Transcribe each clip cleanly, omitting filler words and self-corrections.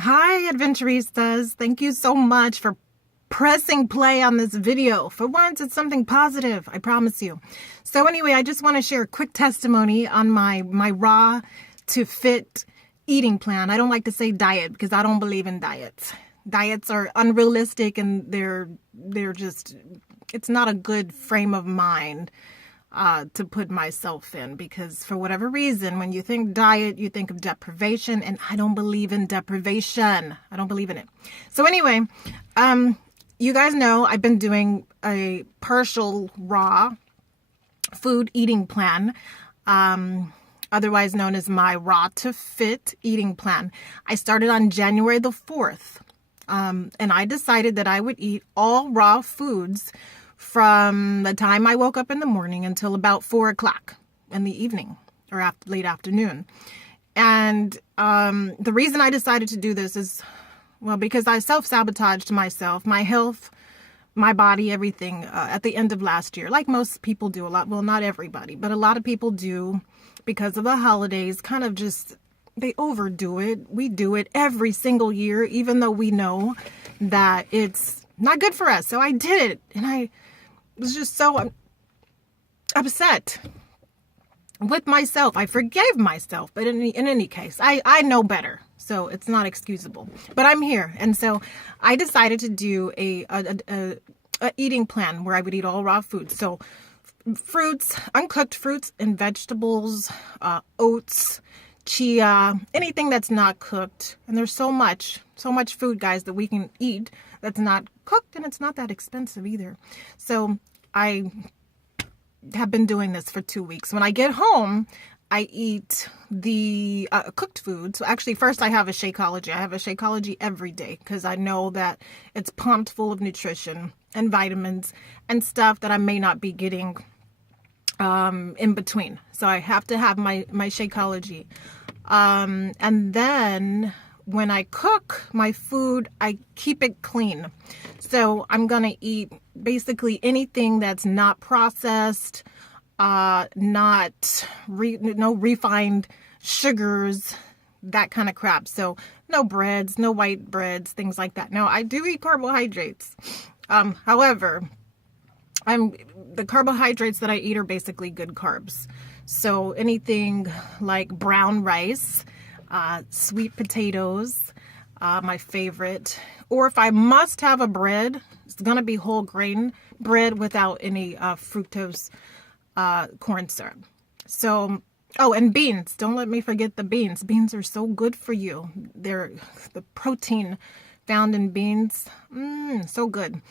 Hi, Adventuristas. Thank you so much for pressing play on this video. For once, it's something positive, I promise you. So anyway, I just want to share a quick testimony on my raw to fit eating plan. I don't like to say diet because I don't believe in diets. Diets are unrealistic and they're just, it's not a good frame of mind to put myself in, because for whatever reason, when you think diet, you think of deprivation, and I don't believe in deprivation. I don't believe in it. So anyway, you guys know I've been doing a partial raw food eating plan, otherwise known as my raw to fit eating plan. I started on January the 4th, and I decided that I would eat all raw foods from the time I woke up in the morning until about 4 o'clock in the evening or late afternoon. And the reason I decided to do this is, well, because I self-sabotaged myself, my health, my body, everything at the end of last year, like most people do. Well, not everybody, but a lot of people do, because of the holidays, kind of just, they overdo it. We do it every single year, even though we know that it's not good for us. So I did it, and I was just so upset with myself. I forgave myself, but in any case, I know better, so it's not excusable. But I'm here, and so I decided to do a eating plan where I would eat all raw food. So fruits, uncooked fruits and vegetables, oats, chia, anything that's not cooked. And there's so much food, guys, that we can eat that's not cooked, and it's not that expensive either. So I have been doing this for 2 weeks. When I get home, I eat the cooked food. So actually, first I have a Shakeology. I have a Shakeology every day because I know that it's pumped full of nutrition and vitamins and stuff that I may not be getting in between. So I have to have my Shakeology. And then when I cook my food, I keep it clean. So I'm going to eat basically anything that's not processed, no refined sugars, that kind of crap. So no breads, no white breads, things like that. Now, I do eat carbohydrates. However, the carbohydrates that I eat are basically good carbs. So anything like brown rice, sweet potatoes, my favorite. Or if I must have a bread, it's going to be whole grain bread without any fructose corn syrup. So, oh, and beans. Don't let me forget the beans. Beans are so good for you. They're the protein found in beans. So good.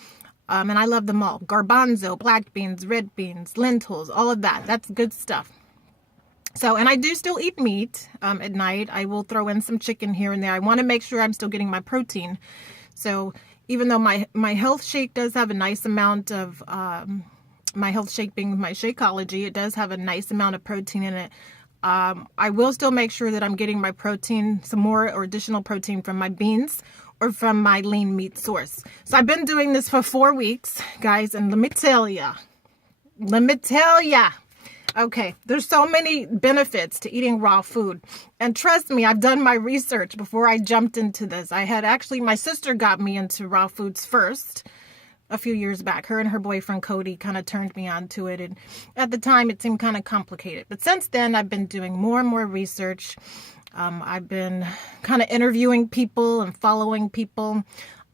And I love them all. Garbanzo, black beans, red beans, lentils, all of that. That's good stuff. So, and I do still eat meat at night. I will throw in some chicken here and there. I want to make sure I'm still getting my protein. So even though my health shake does have a nice amount of, my health shake being my Shakeology, it does have a nice amount of protein in it. I will still make sure that I'm getting my protein, some more or additional protein from my beans or from my lean meat source. So I've been doing this for 4 weeks, guys, and let me tell ya, okay, there's so many benefits to eating raw food. And trust me, I've done my research before I jumped into this. My sister got me into raw foods first a few years back. Her and her boyfriend, Cody, kind of turned me on to it. And at the time, it seemed kind of complicated. But since then, I've been doing more and more research. I've been kind of interviewing people and following people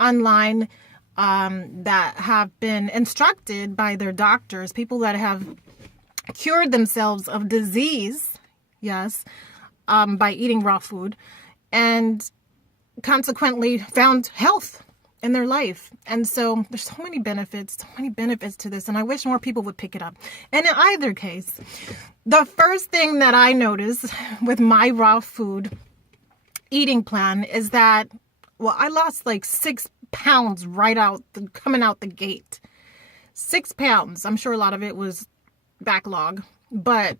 online that have been instructed by their doctors, people that have cured themselves of disease, yes, by eating raw food, and consequently found health in their life. And so there's so many benefits to this, and I wish more people would pick it up. And in either case, the first thing that I noticed with my raw food eating plan is that, well, I lost like 6 pounds coming out the gate. 6 pounds. I'm sure a lot of it was backlog, but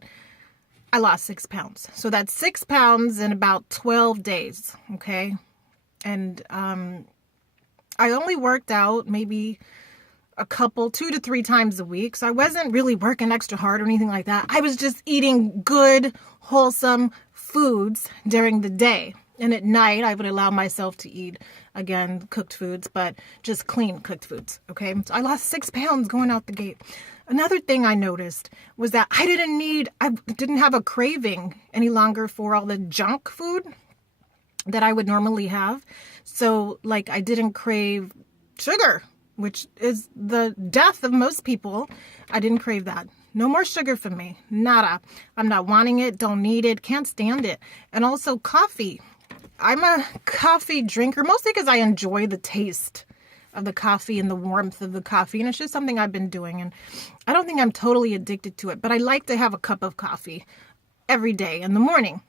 I lost 6 pounds. So that's 6 pounds in about 12 days. Okay. And, I only worked out maybe 2 to 3 times a week. So I wasn't really working extra hard or anything like that. I was just eating good, wholesome foods during the day. And at night, I would allow myself to eat, again, cooked foods, but just clean cooked foods, okay? So I lost 6 pounds going out the gate. Another thing I noticed was that I didn't have a craving any longer for all the junk food that I would normally have. So, like, I didn't crave sugar, which is the death of most people. I didn't crave that. No more sugar for me. Nada. I'm not wanting it, don't need it, can't stand it. And also coffee. I'm a coffee drinker, mostly because I enjoy the taste of the coffee and the warmth of the coffee. And it's just something I've been doing. And I don't think I'm totally addicted to it, but I like to have a cup of coffee every day in the morning.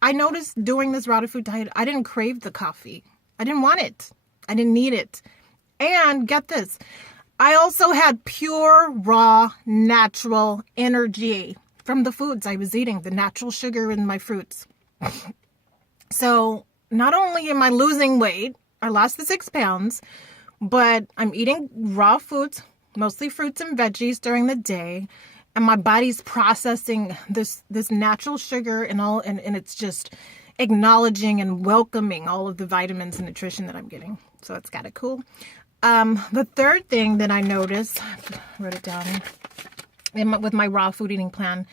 I noticed doing this raw food diet, I didn't crave the coffee. I didn't want it. I didn't need it. And get this, I also had pure, raw, natural energy from the foods I was eating, the natural sugar in my fruits. So not only am I losing weight, I lost the 6 pounds, but I'm eating raw foods, mostly fruits and veggies during the day, and my body's processing this natural sugar and it's just acknowledging and welcoming all of the vitamins and nutrition that I'm getting. So it's kind of cool. The third thing that I noticed, I wrote it down with my raw food eating plan,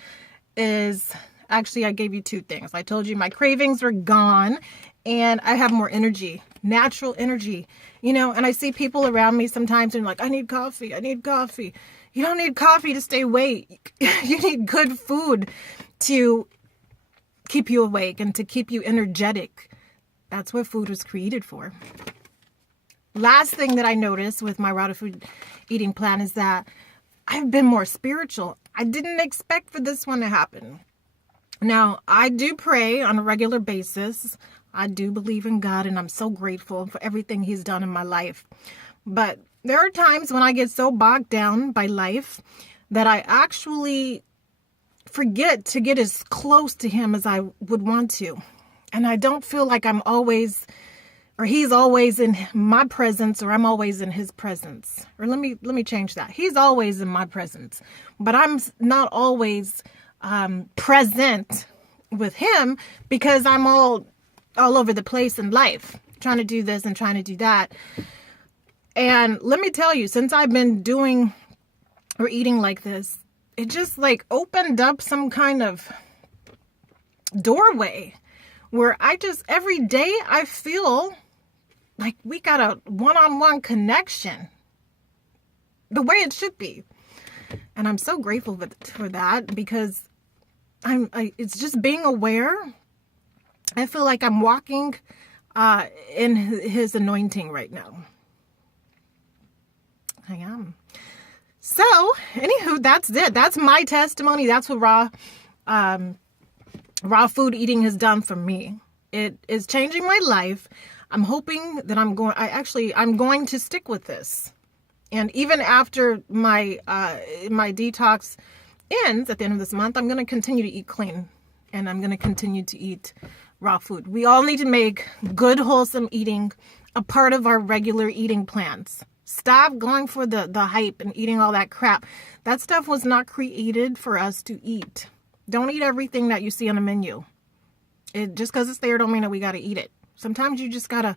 is actually I gave you 2 things. I told you my cravings were gone and I have more energy, natural energy, and I see people around me sometimes and like, I need coffee. I need coffee. You don't need coffee to stay awake. You need good food to keep you awake and to keep you energetic. That's what food was created for. Last thing that I noticed with my raw food eating plan is that I've been more spiritual. I didn't expect for this one to happen. Now, I do pray on a regular basis. I do believe in God, and I'm so grateful for everything He's done in my life. But there are times when I get so bogged down by life that I actually forget to get as close to Him as I would want to. And I don't feel like I'm always, or He's always in my presence, or I'm always in His presence. Or let me change that. He's always in my presence, but I'm not always present with Him because I'm all over the place in life, trying to do this and trying to do that. And let me tell you, since I've been doing or eating like this, it just like opened up some kind of doorway where every day I feel like we got a one-on-one connection the way it should be. And I'm so grateful for that because it's just being aware. I feel like I'm walking in His anointing right now. I am. So, anywho, that's it. That's my testimony. That's what raw food eating has done for me. It is changing my life. I'm hoping that I'm going to stick with this. And even after my detox ends at the end of this month, I'm going to continue to eat clean, and I'm going to continue to eat raw food. We all need to make good, wholesome eating a part of our regular eating plans. Stop going for the hype and eating all that crap. That stuff was not created for us to eat. Don't eat everything that you see on the menu. Just because it's there don't mean that we got to eat it. Sometimes you just gotta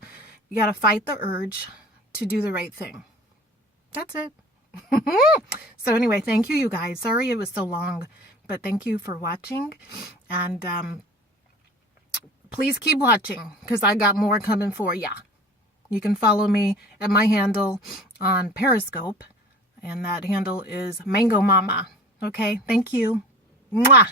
fight the urge to do the right thing. That's it. So anyway, thank you guys. Sorry it was so long, but thank you for watching. And please keep watching because I got more coming for ya. You can follow me at my handle on Periscope, and that handle is Mango Mama. Okay, thank you. Mwah.